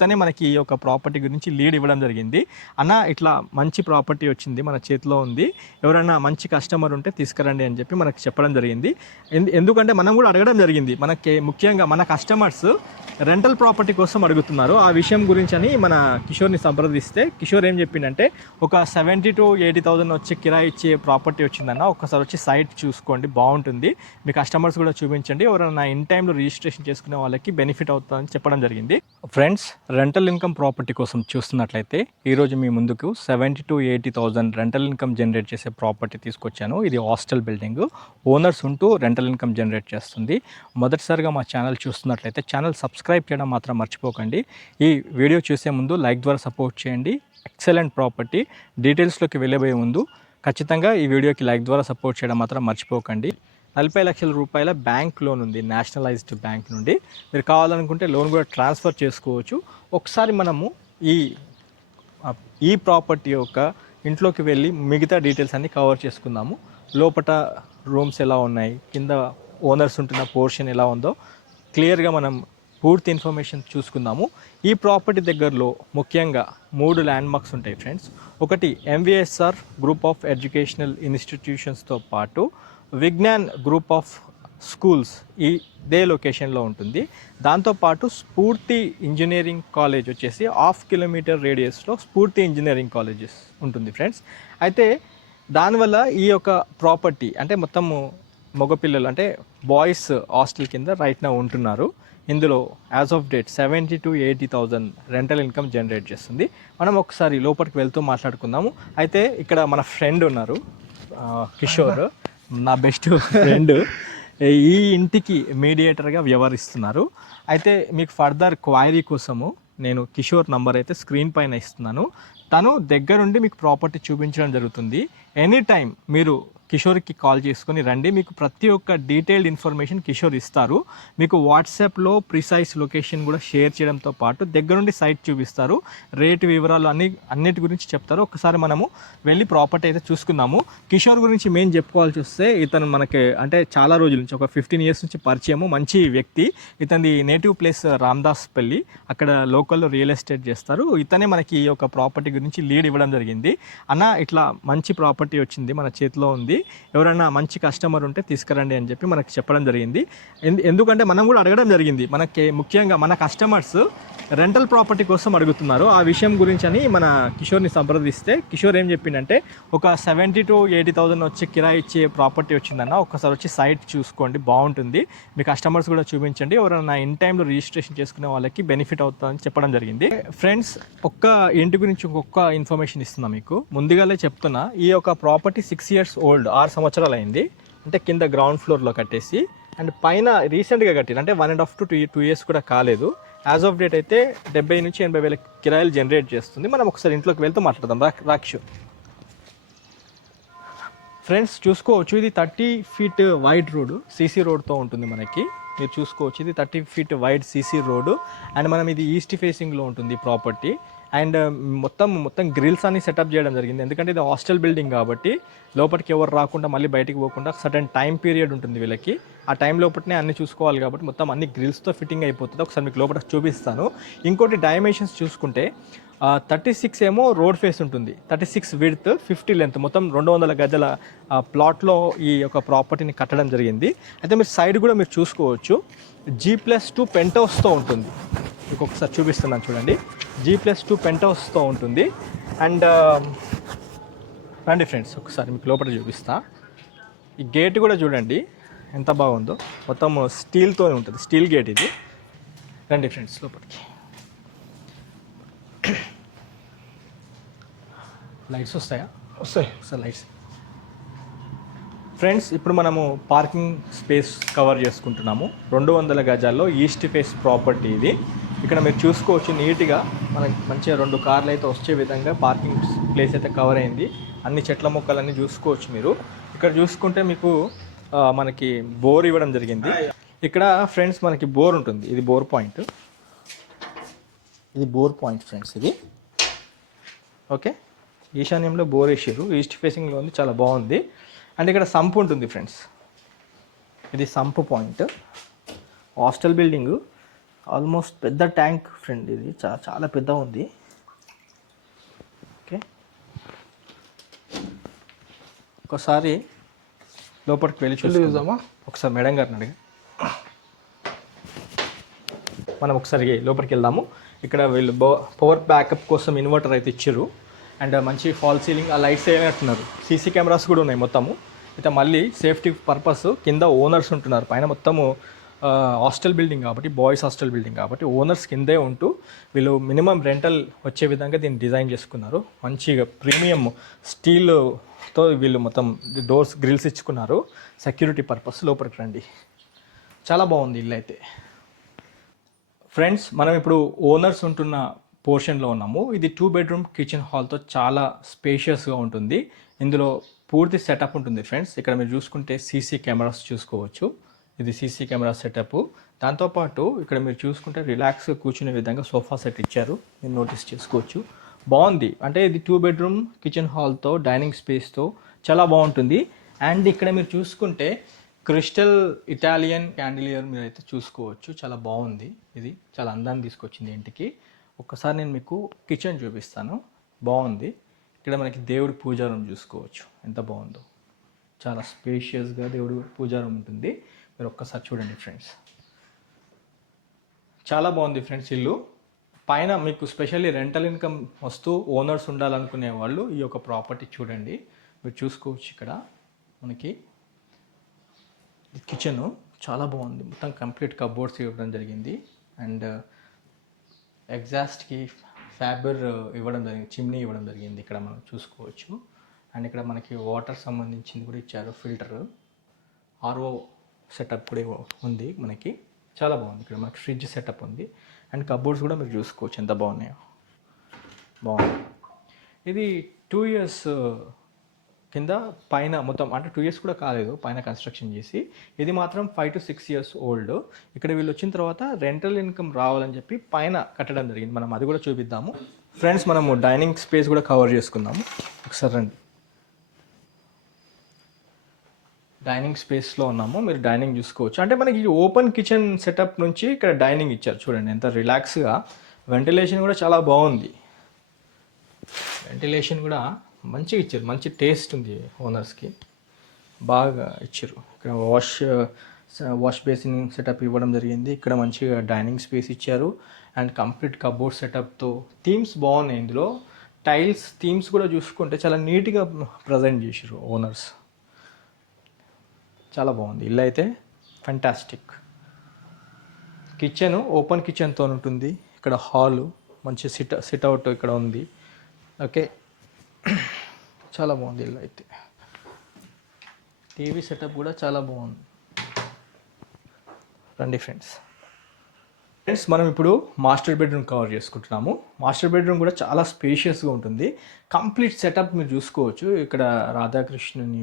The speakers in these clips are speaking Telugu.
తనే మనకి ఒక ప్రాపర్టీ గురించి లీడ్ ఇవ్వడం జరిగింది. అన్న ఇట్లా మంచి ప్రాపర్టీ వచ్చింది, మన చేతిలో ఉంది, ఎవరైనా మంచి కస్టమర్ ఉంటే తీసుకురండి అని చెప్పి మనకి చెప్పడం జరిగింది. ఎందుకంటే మనం కూడా అడగడం జరిగింది, మనకి ముఖ్యంగా మన కస్టమర్స్ రెంటల్ ప్రాపర్టీ కోసం అడుగుతున్నారు. ఆ విషయం గురించి అని మన కిషోర్ని సంప్రదిస్తే కిషోర్ ఏం చెప్పిండంటే ఒక 70,000 to 80,000 వచ్చే కిరాయి ఇచ్చే ప్రాపర్టీ వచ్చిందన్న, ఒక్కసారి వచ్చి సైట్ చూసుకోండి, బాగుంటుంది, మీ కస్టమర్స్ కూడా చూపించండి, ఎవరైనా ఇన్ టైంలో రిజిస్ట్రేషన్ చేసుకునే వాళ్ళకి బెనిఫిట్ అవుతుందని చెప్పడం జరిగింది. ఫ్రెండ్స్, రెంటల్ ఇన్కమ్ ప్రాపర్టీ కోసం చూస్తున్నట్లయితే ఈరోజు మీ ముందుకు 70,000 to 80,000 రెంటల్ ఇన్కమ్ జనరేట్ చేసే ప్రాపర్టీ తీసుకొచ్చాను. ఇది హాస్టల్ బిల్డింగ్, ఓనర్స్ ఉంటూ రెంటల్ ఇన్కమ్ జనరేట్ చేస్తుంది. మొదటిసారిగా మా ఛానల్ చూస్తున్నట్లయితే ఛానల్ సబ్స్క్రైబ్ చేయడం మాత్రం మర్చిపోకండి. ఈ వీడియో చూసే ముందు లైక్ ద్వారా సపోర్ట్ చేయండి. Excellent property. డీటెయిల్స్లోకి వెళ్ళబోయే ముందు ఖచ్చితంగా ఈ వీడియోకి లైక్ ద్వారా సపోర్ట్ చేయడం మాత్రం మర్చిపోకండి. 40 లక్షల రూపాయల బ్యాంక్ లోన్ ఉంది, నేషనలైజ్డ్ బ్యాంక్ నుండి. మీరు కావాలనుకుంటే లోన్ కూడా ట్రాన్స్ఫర్ చేసుకోవచ్చు. ఒకసారి మనము ఈ ప్రాపర్టీ యొక్క ఇంట్లోకి వెళ్ళి మిగతా డీటెయిల్స్ అన్నీ కవర్ చేసుకుందాము. లోపల రూమ్స్ ఎలా ఉన్నాయి, కింద ఓనర్స్ ఉంటున్న పోర్షన్ ఎలా ఉందో క్లియర్గా మనం పూర్తి ఇన్ఫర్మేషన్ చూసుకుందాము. ఈ ప్రాపర్టీ దగ్గరలో ముఖ్యంగా 3 ల్యాండ్ మార్క్స్ ఉంటాయి ఫ్రెండ్స్. ఒకటి ఎంవిఎస్ఆర్ గ్రూప్ ఆఫ్ ఎడ్యుకేషనల్ ఇన్స్టిట్యూషన్స్తో పాటు విజ్ఞాన్ గ్రూప్ ఆఫ్ స్కూల్స్ ఇదే లొకేషన్లో ఉంటుంది. దాంతోపాటు స్ఫూర్తి ఇంజనీరింగ్ కాలేజ్ వచ్చేసి 1/2 కిలోమీటర్ రేడియస్లో స్ఫూర్తి ఇంజనీరింగ్ కాలేజెస్ ఉంటుంది ఫ్రెండ్స్. అయితే దానివల్ల ఈ యొక్క ప్రాపర్టీ అంటే మొత్తము మగపిల్లలు అంటే బాయ్స్ హాస్టల్ కింద రైట్ నా ఉంటున్నారు. ఇందులో as of date 70,000 to 80,000 rental income generate చేస్తుంది. మనం ఒకసారి లోపలికి వెళ్తూ మాట్లాడుకుందాము. అయితే ఇక్కడ మన ఫ్రెండ్ ఉన్నారు, కిషోర్, నా బెస్ట్ ఫ్రెండ్, ఈ ఇంటికి మీడియేటర్గా వ్యవహరిస్తున్నారు. అయితే మీకు ఫర్దర్ క్వైరీ కోసము నేను కిషోర్ నంబర్ అయితే స్క్రీన్ పైన ఇస్తున్నాను. తను దగ్గరుండి మీకు ప్రాపర్టీ చూపించడం జరుగుతుంది. ఎనీ టైం మీరు కిషోర్కి కాల్ చేసుకొని రండి, మీకు ప్రతి ఒక్క డీటెయిల్డ్ ఇన్ఫర్మేషన్ కిషోర్ ఇస్తారు. మీకు వాట్సాప్లో ప్రిసైజ్ లొకేషన్ కూడా షేర్ చేయడంతో పాటు దగ్గరుండి సైట్ చూపిస్తారు, రేటు వివరాలు అన్నిటి గురించి చెప్తారు. ఒకసారి మనము వెళ్ళి ప్రాపర్టీ అయితే చూసుకుందాము. కిషోర్ గురించి మేము చెప్పుకోవాల్సి వస్తే ఇతను మనకి అంటే చాలా రోజుల నుంచి ఒక 15 years నుంచి పరిచయము, మంచి వ్యక్తి. ఇతని నేటివ్ ప్లేస్ రామ్దాస్ పల్లి, అక్కడ లోకల్లో రియల్ ఎస్టేట్ చేస్తారు. ఇతనే మనకి ఈ యొక్క ప్రాపర్టీ గురించి లీడ్ ఇవ్వడం జరిగింది. అన్న ఇట్లా మంచి ప్రాపర్టీ వచ్చింది, మన చేతిలో ఉంది, ఎవరైనా మంచి కస్టమర్ ఉంటే తీసుకురండి అని చెప్పి మనకి చెప్పడం జరిగింది. ఎందుకంటే మనం కూడా అడగడం జరిగింది, మనకి ముఖ్యంగా మన కస్టమర్స్ రెంటల్ ప్రాపర్టీ కోసం అడుగుతున్నారు. ఆ విషయం గురించి అని మన కిషోర్ని సంప్రదిస్తే కిషోర్ ఏం చెప్పిండంటే ఒక 70,000 to 80,000 వచ్చే కిరాయి ఇచ్చే ప్రాపర్టీ వచ్చిందన్న, ఒక్కసారి వచ్చి సైట్ చూసుకోండి, బాగుంటుంది, మీ కస్టమర్స్ కూడా చూపించండి, ఎవరైనా ఇన్ టైంలో రిజిస్ట్రేషన్ చేసుకునే వాళ్ళకి బెనిఫిట్ అవుతుందని చెప్పడం జరిగింది. ఫ్రెండ్స్, ఒక్క ఇంటి గురించి ఇంకొక ఇన్ఫర్మేషన్ ఇస్తున్నా మీకు. ముందుగానే చెప్తున్నా, ఈ యొక్క ప్రాపర్టీ 6 years old, 6 సంవత్సరాలు అయింది. అంటే కింద గ్రౌండ్ ఫ్లోర్లో కట్టేసి అండ్ పైన రీసెంట్గా కట్టారు, అంటే 1.5 to 2 years కూడా కాలేదు. యాజ్ ఆఫ్ డేట్ అయితే 70,000 నుంచి 80,000 కిరాయిలు జనరేట్ చేస్తుంది. మనం ఒకసారి ఇంట్లోకి వెళ్తూ మాట్లాడదాం. రాక్షు ఫ్రెండ్స్, చూసుకోవచ్చు, ఇది 30 feet వైడ్ రోడ్, సీసీ రోడ్తో ఉంటుంది మనకి. మీరు చూసుకోవచ్చు, ఇది 30 feet wide CC road. And మనం ఇది ఈస్ట్ ఫేసింగ్లో ఉంటుంది ప్రాపర్టీ. అండ్ మొత్తం గ్రిల్స్ అన్ని సెటప్ చేయడం జరిగింది. ఎందుకంటే ఇది హాస్టల్ బిల్డింగ్ కాబట్టి లోపలికి ఎవరు రాకుండా మళ్ళీ బయటికి పోకుండా సర్టెన్ టైం పీరియడ్ ఉంటుంది వీళ్ళకి. ఆ టైం లోపలనే అన్ని చూసుకోవాలి కాబట్టి మొత్తం అన్ని గ్రిల్స్తో ఫిట్టింగ్ అయిపోతుంది. ఒకసారి మీకు లోపల చూపిస్తాను. ఇంకోటి డైమెన్షన్స్ చూసుకుంటే 36 ఏమో రోడ్ ఫేస్ ఉంటుంది, 36 విడ్త్, 50 లెంత్, మొత్తం 200 గజాల ప్లాట్లో ఈ యొక్క ప్రాపర్టీని కట్టడం జరిగింది. అయితే మీరు సైడ్ కూడా మీరు చూసుకోవచ్చు, G+2 పెంట్ హౌస్తో ఉంటుంది. మీకు ఒకసారి చూపిస్తున్నాను చూడండి, G+2 పెంట్ హౌస్తో ఉంటుంది. అండ్ రండి ఫ్రెండ్స్, ఒకసారి మీకు లోపల చూపిస్తా. ఈ గేట్ కూడా చూడండి ఎంత బాగుందో, మొత్తం స్టీల్తోనే ఉంటుంది, స్టీల్ గేట్ ఇది. రండి ఫ్రెండ్స్ లోపలికి. లైట్స్ వస్తాయా? వస్తాయి సార్ లైట్స్. ఫ్రెండ్స్, ఇప్పుడు మనము పార్కింగ్ స్పేస్ కవర్ చేసుకుంటున్నాము. 200 గజాల్లో ఈస్ట్ ఫేస్ ప్రాపర్టీ ఇది. ఇక్కడ మీరు చూసుకోవచ్చు, నీట్గా మనకి మంచిగా 2 కార్లు అయితే వచ్చే విధంగా పార్కింగ్ ప్లేస్ అయితే కవర్ అయింది. అన్ని చెట్ల మొక్కలన్నీ చూసుకోవచ్చు మీరు. ఇక్కడ చూసుకుంటే మీకు మనకి బోర్ ఇవ్వడం జరిగింది. ఇక్కడ ఫ్రెండ్స్ మనకి బోర్ ఉంటుంది, ఇది బోర్ పాయింట్, ఇది బోర్ పాయింట్ ఫ్రెండ్స్ ఇది. ఓకే, ఈశాన్యంలో బోర్ వేసారు, ఈస్ట్ ఫేసింగ్లో ఉంది, చాలా బాగుంది. అండ్ ఇక్కడ సంప్ ఉంటుంది ఫ్రెండ్స్, ఇది sump point. Hostel building almost పెద్ద ట్యాంక్ ఫ్రెండ్, ఇది చాలా పెద్ద ఉంది. ఓకే, ఒకసారి లోపలికి వెళ్ళి చూద్దామా? ఒకసారి మేడం గారిని అడిగి మనం ఒకసారి లోపలికి వెళ్దాము. ఇక్కడ వీళ్ళు పవర్ బ్యాకప్ కోసం ఇన్వర్టర్ అయితే ఇచ్చారు. అండ్ మంచి ఫాల్ సీలింగ్, ఆ లైట్స్ వేయనట్టున్నారు. సీసీ కెమెరాస్ కూడా ఉన్నాయి మొత్తము. అయితే మళ్ళీ సేఫ్టీ పర్పస్ కింద ఓనర్స్ ఉంటున్నారు. పైన మొత్తము హాస్టల్ బిల్డింగ్ కాబట్టి, బాయ్స్ హాస్టల్ బిల్డింగ్ కాబట్టి ఓనర్స్ కిందే ఉంటూ వీళ్ళు మినిమం రెంటల్ వచ్చే విధంగా దీన్ని డిజైన్ చేసుకున్నారు. మంచిగా ప్రీమియం స్టీల్తో వీళ్ళు మొత్తం డోర్స్ గ్రిల్స్ ఇచ్చుకున్నారు సెక్యూరిటీ పర్పస్. లోపలికి రండి, చాలా బాగుంది ఇల్లు అయితే. ఫ్రెండ్స్, మనం ఇప్పుడు ఓనర్స్ ఉంటున్న పోర్షన్లో ఉన్నాము. ఇది 2 బెడ్రూమ్ కిచెన్ హాల్తో చాలా స్పేషియస్గా ఉంటుంది. ఇందులో పూర్తి సెటప్ ఉంటుంది ఫ్రెండ్స్. ఇక్కడ మీరు చూసుకుంటే సీసీ కెమెరాస్ చూసుకోవచ్చు. ఇది సీసీ కెమెరా సెటప్. దాంతోపాటు ఇక్కడ మీరు చూసుకుంటే రిలాక్స్గా కూర్చునే విధంగా సోఫా సెట్ ఇచ్చారు, మీరు నోటీస్ చేసుకోవచ్చు. బాగుంది, అంటే ఇది 2 బెడ్రూమ్ కిచెన్ హాల్తో డైనింగ్ స్పేస్తో చాలా బాగుంటుంది. అండ్ ఇక్కడ మీరు చూసుకుంటే క్రిస్టల్ ఇటాలియన్ క్యాండిలియర్ మీరు అయితే చూసుకోవచ్చు, చాలా బాగుంది. ఇది చాలా అందాన్ని తీసుకొచ్చింది ఇంటికి. ఒక్కసారి నేను మీకు కిచెన్ చూపిస్తాను, బాగుంది. ఇక్కడ మనకి దేవుడి పూజా రూమ్ చూసుకోవచ్చు, ఎంత బాగుందో. చాలా స్పేషియస్గా దేవుడి పూజా రూమ్ ఉంటుంది. మీరు ఒక్కసారి చూడండి ఫ్రెండ్స్, చాలా బాగుంది ఫ్రెండ్స్ ఇల్లు. పైన మీకు స్పెషల్లీ రెంటల్ ఇన్కమ్ వస్తూ ఓనర్స్ ఉండాలనుకునే వాళ్ళు ఈ యొక్క ప్రాపర్టీ చూడండి, మీరు చూసుకోవచ్చు. ఇక్కడ మనకి కిచెను చాలా బాగుంది, మొత్తం కంప్లీట్ కబోర్డ్స్ ఇవ్వడం జరిగింది. అండ్ ఎగ్జాస్ట్కి ఫ్యాబర్ ఇవ్వడం జరిగింది, చిమ్నీ ఇవ్వడం జరిగింది, ఇక్కడ మనం చూసుకోవచ్చు. అండ్ ఇక్కడ మనకి వాటర్ సంబంధించింది కూడా ఇచ్చారు, ఫిల్టర్, ఆర్ఓ సెటప్ కూడా ఉంది మనకి, చాలా బాగుంది. ఇక్కడ మనకి ఫ్రిడ్జ్ సెటప్ ఉంది. అండ్ కబోర్డ్స్ కూడా మీరు చూసుకోవచ్చు ఎంత బాగున్నాయో, బాగుంది. ఇది 2 years కింద పైన మొత్తం, అంటే 2 years కూడా కాలేదు పైన కన్స్ట్రక్షన్ చేసి. ఇది మాత్రం 5 to 6 years ఓల్డ్. ఇక్కడ వీళ్ళు వచ్చిన తర్వాత రెంటల్ ఇన్కమ్ రావాలని చెప్పి పైన కట్టడం జరిగింది. మనం అది కూడా చూపిద్దాము ఫ్రెండ్స్. మనము డైనింగ్ స్పేస్ కూడా కవర్ చేసుకుందాము ఒకసారి రండి. డైనింగ్ స్పేస్లో ఉన్నాము, మీరు డైనింగ్ చూసుకోవచ్చు. అంటే మనకి ఓపెన్ కిచెన్ సెటప్ నుంచి ఇక్కడ డైనింగ్ ఇచ్చారు, చూడండి ఎంత రిలాక్స్గా. వెంటిలేషన్ కూడా చాలా బాగుంది, వెంటిలేషన్ కూడా మంచిగా ఇచ్చారు, మంచి టేస్ట్ ఉంది, ఓనర్స్కి బాగా ఇచ్చారు. ఇక్కడ వాష్ బేసిన్ సెటప్ ఇవ్వడం జరిగింది. ఇక్కడ మంచిగా డైనింగ్ స్పేస్ ఇచ్చారు. అండ్ కంప్లీట్ కబోర్డ్ సెటప్తో థీమ్స్ బాగున్నాయి. ఇందులో టైల్స్ థీమ్స్ కూడా చూసుకుంటే చాలా నీట్గా ప్రజెంట్ చేసారు ఓనర్స్, చాలా బాగుంది ఇల్లు అయితే, ఫెంటాస్టిక్. కిచెన్ ఓపెన్ కిచెన్తో ఉంటుంది. ఇక్కడ హాలు మంచి సిట్అవుట్ ఇక్కడ ఉంది. ఓకే, చాలా బాగుంది ఇల్లు అయితే. టీవీ సెటప్ కూడా చాలా బాగుంది. రండి ఫ్రెండ్స్. మనం ఇప్పుడు మాస్టర్ బెడ్రూమ్ కవర్ చేసుకుంటున్నాము. మాస్టర్ బెడ్రూమ్ కూడా చాలా స్పేషియస్గా ఉంటుంది. కంప్లీట్ సెటప్ మీరు చూసుకోవచ్చు. ఇక్కడ రాధాకృష్ణుని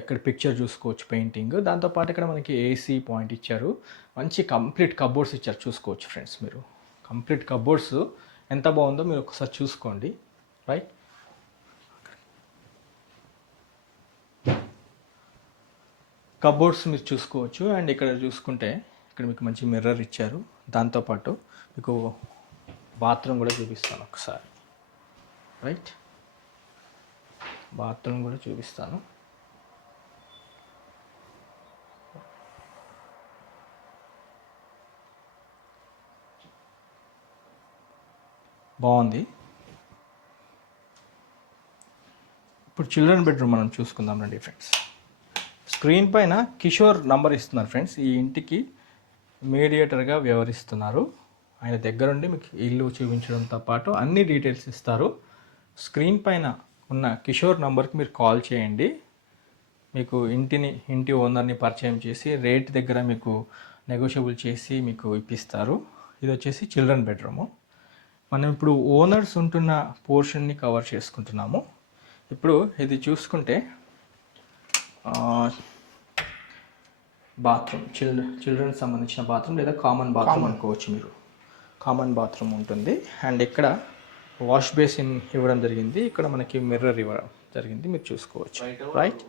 ఇక్కడ పిక్చర్ చూసుకోవచ్చు, పెయింటింగ్. దాంతోపాటు ఇక్కడ మనకి ఏసీ పాయింట్ ఇచ్చారు. మంచి కంప్లీట్ కబోర్డ్స్ ఇచ్చారు, చూసుకోవచ్చు ఫ్రెండ్స్. మీరు కంప్లీట్ కబోర్డ్స్ ఎంత బాగుందో మీరు ఒకసారి చూసుకోండి, రైట్. కబోర్డ్స్ మీరు చూసుకోవచ్చు. అండ్ ఇక్కడ చూసుకుంటే ఇక్కడ మీకు మంచి మిర్రర్ ఇచ్చారు. దాంతోపాటు మీకు బాత్రూమ్ కూడా చూపిస్తాను ఒకసారి, రైట్. బాత్రూమ్ కూడా చూపిస్తాను. బాగుంది. ఇప్పుడు చిల్డ్రన్ బెడ్రూమ్ మనం చూసుకుందాం రండి ఫ్రెండ్స్. స్క్రీన్ పైన కిషోర్ నంబర్ ఇస్తున్నారు ఫ్రెండ్స్. ఈ ఇంటికి మీడియేటర్గా వ్యవహరిస్తున్నారు. ఆయన దగ్గరుండి మీకు ఇల్లు చూపించడంతో పాటు అన్ని డీటెయిల్స్ ఇస్తారు. స్క్రీన్ పైన ఉన్న కిషోర్ నంబర్కి మీరు కాల్ చేయండి. మీకు ఇంటి ఓనర్ని పరిచయం చేసి రేట్ దగ్గర మీకు నెగోషియబుల్ చేసి మీకు ఇప్పిస్తారు. ఇది వచ్చేసి చిల్డ్రన్ బెడ్రూము. మనం ఇప్పుడు ఓనర్స్ ఉంటున్న పోర్షన్ని కవర్ చేసుకుంటున్నాము. ఇప్పుడు ఇది చూసుకుంటే బాత్రూమ్, చిల్డ్రన్ సంబంధించిన బాత్రూమ్ లేదా కామన్ బాత్రూమ్ అనుకోవచ్చు మీరు. కామన్ బాత్రూమ్ ఉంటుంది. అండ్ ఇక్కడ వాష్ బేసిన్ ఇవ్వడం జరిగింది. ఇక్కడ మనకి మిర్రర్ ఇవ్వడం జరిగింది, మీరు చూసుకోవచ్చు, రైట్.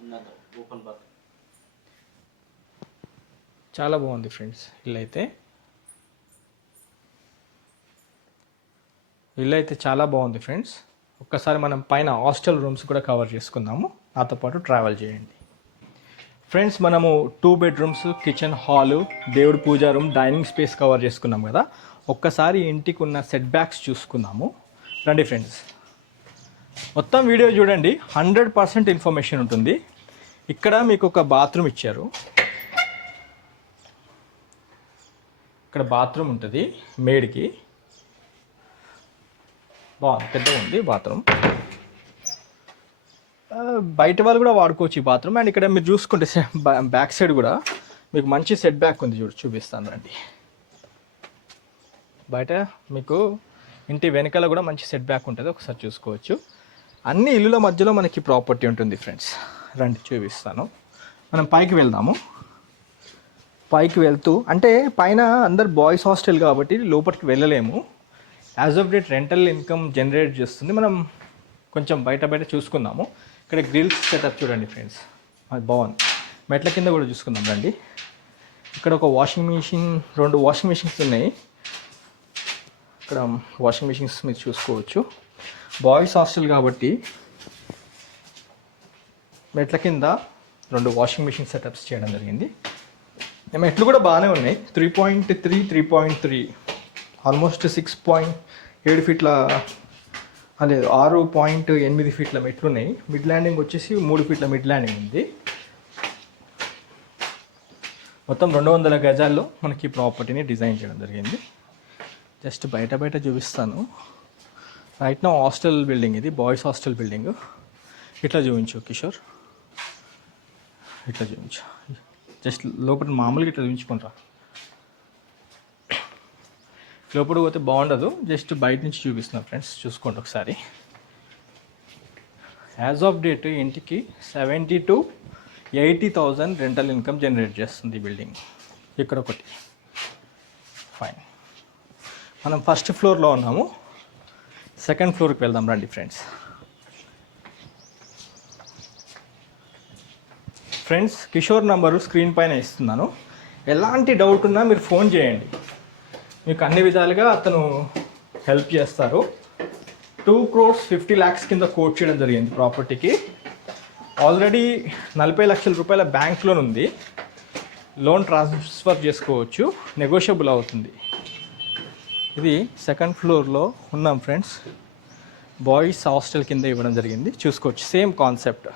చాలా బాగుంది ఫ్రెండ్స్ ఇల్లు అయితే. ఇల్లు అయితే చాలా బాగుంది ఫ్రెండ్స్. ఒక్కసారి మనం పైన హాస్టల్ రూమ్స్ కూడా కవర్ చేసుకుందాము. నాతో పాటు ట్రావెల్ చేయండి ఫ్రెండ్స్. మనము 2 బెడ్రూమ్స్, కిచెన్, హాలు, దేవుడి పూజా రూమ్, డైనింగ్ స్పేస్ కవర్ చేసుకున్నాం కదా. ఒక్కసారి ఇంటికి ఉన్న సెట్ బ్యాక్స్ చూసుకుందాము రండి ఫ్రెండ్స్. మొత్తం వీడియో చూడండి, 100% ఇన్ఫర్మేషన్ ఉంటుంది. ఇక్కడ మీకు ఒక బాత్రూమ్ ఇచ్చారు. ఇక్కడ బాత్రూమ్ ఉంటుంది మేడ్కి. బాగుంది, పెద్దగా ఉంది బాత్రూమ్. బయట వాళ్ళు కూడా వాడుకోవచ్చు ఈ బాత్రూమ్. అండ్ ఇక్కడ మీరు చూసుకుంటే బ్యాక్ సైడ్ కూడా మీకు మంచి సెట్ బ్యాక్ ఉంది. చూపిస్తాను రండి. బయట మీకు ఇంటి వెనకాల కూడా మంచి సెట్ బ్యాక్ ఉంటుంది, ఒకసారి చూసుకోవచ్చు. అన్ని ఇల్లుల మధ్యలో మనకి ప్రాపర్టీ ఉంటుంది ఫ్రెండ్స్. రండి చూపిస్తాను. మనం పైకి వెళ్దాము. పైకి వెళ్తూ అంటే పైన అందరు బాయ్స్ హాస్టల్ కాబట్టి లోపలికి వెళ్ళలేము. As of date rental income generate చేస్తుంది. మనం కొంచెం బయట చూసుకుందాము. ఇక్కడ గ్రిల్స్ సెటప్ చూడండి ఫ్రెండ్స్, అది బాగుంది. మెట్ల కింద కూడా చూసుకుందాం రండి. ఇక్కడ ఒక వాషింగ్ మిషన్, 2 వాషింగ్ మిషన్స్ ఉన్నాయి. ఇక్కడ వాషింగ్ మిషన్స్ మీరు చూసుకోవచ్చు. బాయ్స్ హాస్టల్ కాబట్టి మెట్ల కింద 2 వాషింగ్ మిషన్ సెటప్స్ చేయడం జరిగింది. మెట్లు కూడా బాగానే ఉన్నాయి. 3.3, 3.3 ఆల్మోస్ట్ 6.7 ఫీట్ల, లేదు 6.8 ఫీట్ల మెట్లు ఉన్నాయి. మిడ్ ల్యాండింగ్ వచ్చేసి 3 ఫీట్ల మిడ్ ల్యాండింగ్ ఉంది. మొత్తం 200 గజాల్లో మనకి ప్రాపర్టీని డిజైన్ చేయడం జరిగింది. జస్ట్ బయట చూపిస్తాను. రైట్ నా హాస్టల్ బిల్డింగ్, ఇది బాయ్స్ హాస్టల్ బిల్డింగ్. ఇట్లా చూపించు కిషోర్, ఇట్లా చూపించు. జస్ట్ లోపల మామూలుగా ఇట్లా చూపించుకుంటారా. లోపల పోతే బాగుండదు, జస్ట్ బయట నుంచి చూపిస్తున్నా ఫ్రెండ్స్, చూసుకోండి ఒకసారి. యాజ్ ఆఫ్ డేట్ ఇంటికి 70 to 80,000 రెంటల్ ఇన్కమ్ జనరేట్ చేస్తుంది ఈ బిల్డింగ్. ఇక్కడ ఒకటి ఫైన్. మనం ఫస్ట్ ఫ్లోర్లో ఉన్నాము. సెకండ్ ఫ్లోర్కి వెళ్దాం రండి friends. Friends Kishore number screen పైన ఇస్తున్నాను. ఎలాంటి డౌట్ ఉన్నా మీరు ఫోన్ చేయండి, మీకు అన్ని విధాలుగా అతను హెల్ప్ చేస్తారు. 2,50 lakhs కింద కోట్ చేయడం జరిగింది ప్రాపర్టీకి. ఆల్రెడీ 40 లక్షల రూపాయల బ్యాంక్ లోన్ ఉంది. లోన్ ట్రాన్స్ఫర్ చేసుకోవచ్చు, నెగోషియబుల్ అవుతుంది. ఇది సెకండ్ ఫ్లోర్లో ఉన్నాం ఫ్రెండ్స్. బాయ్స్ హాస్టల్ కింద ఇవ్వడం జరిగింది, చూసుకోవచ్చు. Same concept.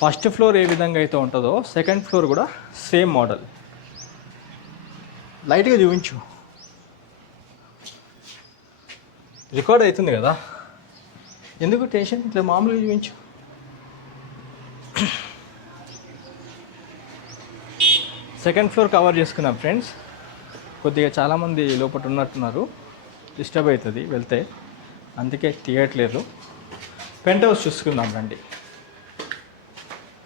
ఫస్ట్ ఫ్లోర్ ఏ విధంగా అయితే ఉంటుందో సెకండ్ ఫ్లోర్ కూడా సేమ్ మోడల్. లైట్గా చూపించు, రికార్డ్ అవుతుంది కదా, ఎందుకు టెన్షన్, ఇట్లా మామూలుగా చూపించు. సెకండ్ ఫ్లోర్ కవర్ చేసుకున్నాం ఫ్రెండ్స్. కొద్దిగా చాలామంది లోపల ఉన్నట్టున్నారు, డిస్టర్బ్ అవుతుంది వెళ్తే, అందుకే తీయట్లేదు. పెంట్ హౌస్ చూసుకుందాం రండి.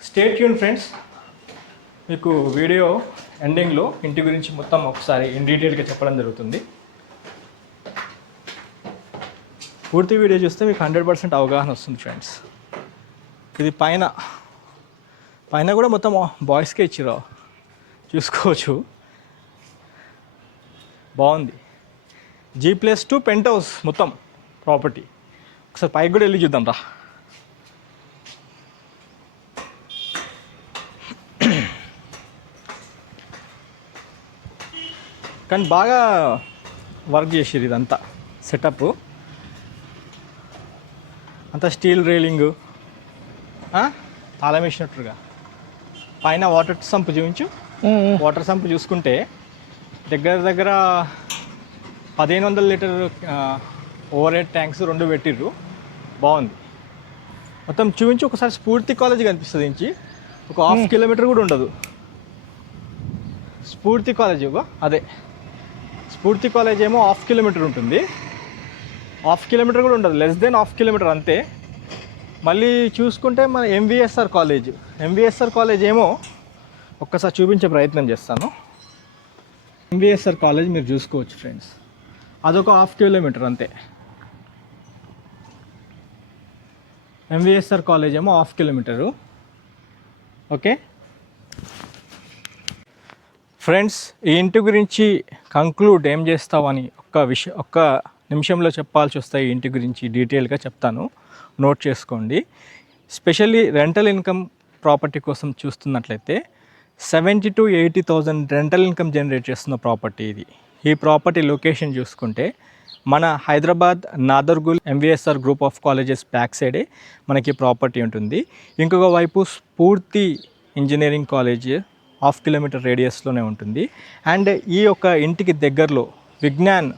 Stay tune friends. మీకు వీడియో ఎండింగ్లో ఇంటి గురించి మొత్తం ఒకసారి ఇన్ డీటెయిల్గా చెప్పడం జరుగుతుంది. పూర్తి వీడియో చూస్తే మీకు 100% అవగాహన వస్తుంది ఫ్రెండ్స్. ఇది పైన కూడా మొత్తం బాయ్స్కే ఇచ్చిరా, చూసుకోవచ్చు. బాగుంది. G+2 పెంట్ హౌస్ మొత్తం ప్రాపర్టీ. ఒకసారి పైకి కూడా వెళ్ళి చూద్దాం రా. కానీ బాగా వర్క్ చేసిర్రు, ఇదంతా సెటప్ అంతా స్టీల్ రైలింగు, తాళం వేసినట్టుగా. పైన వాటర్ సంప్ చూపించు. వాటర్ సంప్ చూసుకుంటే దగ్గర 1500 లీటర్ ఓవర్ హెడ్ ట్యాంక్స్ 2 పెట్టిర్రు. బాగుంది. మొత్తం చూపించి ఒకసారి. స్ఫూర్తి కాలేజ్ కనిపిస్తుంది నుంచి ఒక 1/2 కిలోమీటర్ కూడా ఉండదు. స్ఫూర్తి కాలేజ్ అదే, స్ఫూర్తి కాలేజ్ ఏమో 1/2 కిలోమీటర్ ఉంటుంది. 1/2 కిలోమీటర్ కూడా ఉండదు, లెస్ దెన్ 1/2 కిలోమీటర్ అంతే. మళ్ళీ చూసుకుంటే మన MVSR కాలేజ్ ఏమో ఒక్కసారి చూపించే ప్రయత్నం చేస్తాను. MVSR కాలేజ్ మీరు చూసుకోవచ్చు ఫ్రెండ్స్, అదొక 1/2 కిలోమీటర్ అంతే. MVSR కాలేజ్ ఏమో 1/2 కిలోమీటరు. ఓకే ఫ్రెండ్స్, ఈ ఇంటి గురించి కంక్లూడ్ ఏం చేస్తావని ఒక్క నిమిషంలో చెప్పాల్సి వస్తాయి ఇంటి గురించి డీటెయిల్గా చెప్తాను, నోట్ చేసుకోండి. స్పెషల్లీ రెంటల్ ఇన్కమ్ ప్రాపర్టీ కోసం చూస్తున్నట్లయితే 70,000 to 80,000 రెంటల్ ఇన్కమ్ జనరేట్ చేస్తున్న ప్రాపర్టీ ఇది. ఈ ప్రాపర్టీ లొకేషన్ చూసుకుంటే మన Hyderabad Nadargul MVSR group of colleges back సైడే మనకి ప్రాపర్టీ ఉంటుంది. ఇంకొక వైపు స్ఫూర్తి ఇంజనీరింగ్ కాలేజ్ 1/2 కిలోమీటర్ రేడియస్లోనే ఉంటుంది. అండ్ ఈ యొక్క ఇంటికి దగ్గరలో విజ్ఞాన్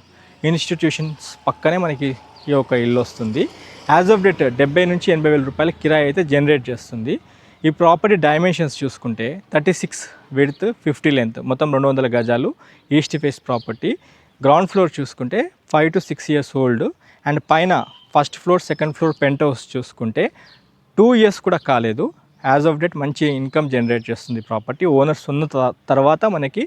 ఇన్స్టిట్యూషన్స్ పక్కనే మనకి ఈ యొక్క ఇల్లు వస్తుంది. యాజ్ ఆఫ్ డేట్ 70 నుంచి 80,000 రూపాయల కిరాయి అయితే జనరేట్ చేస్తుంది. ఈ ప్రాపర్టీ డైమెన్షన్స్ చూసుకుంటే 36 విడ్త్ 50 లెంత్, మొత్తం 200 గజాలు, east face property. Ground floor చూసుకుంటే 5 to 6 years ఓల్డ్. అండ్ పైన first floor second floor penthouse చూసుకుంటే 2 years కూడా కాలేదు. యాజ్ ఆఫ్ డేట్ మంచి ఇన్కమ్ జనరేట్ చేస్తుంది ప్రాపర్టీ. ఓనర్స్ ఉన్న తర్వాత మనకి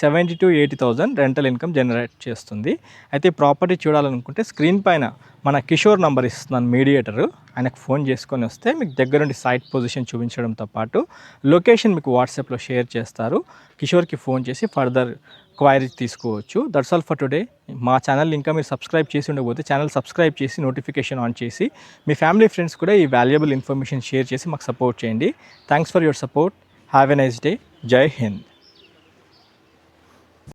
70,000 to 80,000 రెంటల్ ఇన్కమ్ జనరేట్ చేస్తుంది. అయితే ప్రాపర్టీ చూడాలనుకుంటే స్క్రీన్ పైన మన కిషోర్ నంబర్ ఇస్తున్నాను, మీడియేటరు. ఆయనకు ఫోన్ చేసుకొని వస్తే మీకు దగ్గరుండి సైట్ పొజిషన్ చూపించడంతో పాటు లొకేషన్ మీకు వాట్సాప్లో షేర్ చేస్తారు. కిషోర్కి ఫోన్ చేసి ఫర్దర్ క్వైరీ తీసుకోవచ్చు. That's all for today. మా ఛానల్ ఇంకా మీరు సబ్స్క్రైబ్ చేసి ఉండకపోతే ఛానల్ సబ్స్క్రైబ్ చేసి నోటిఫికేషన్ ఆన్ చేసి మీ ఫ్యామిలీ ఫ్రెండ్స్ కూడా ఈ వాల్యుబుల్ ఇన్ఫర్మేషన్ షేర్ చేసి మాకు సపోర్ట్ చేయండి. Thanks for your support. Have a nice day. జై హింద్.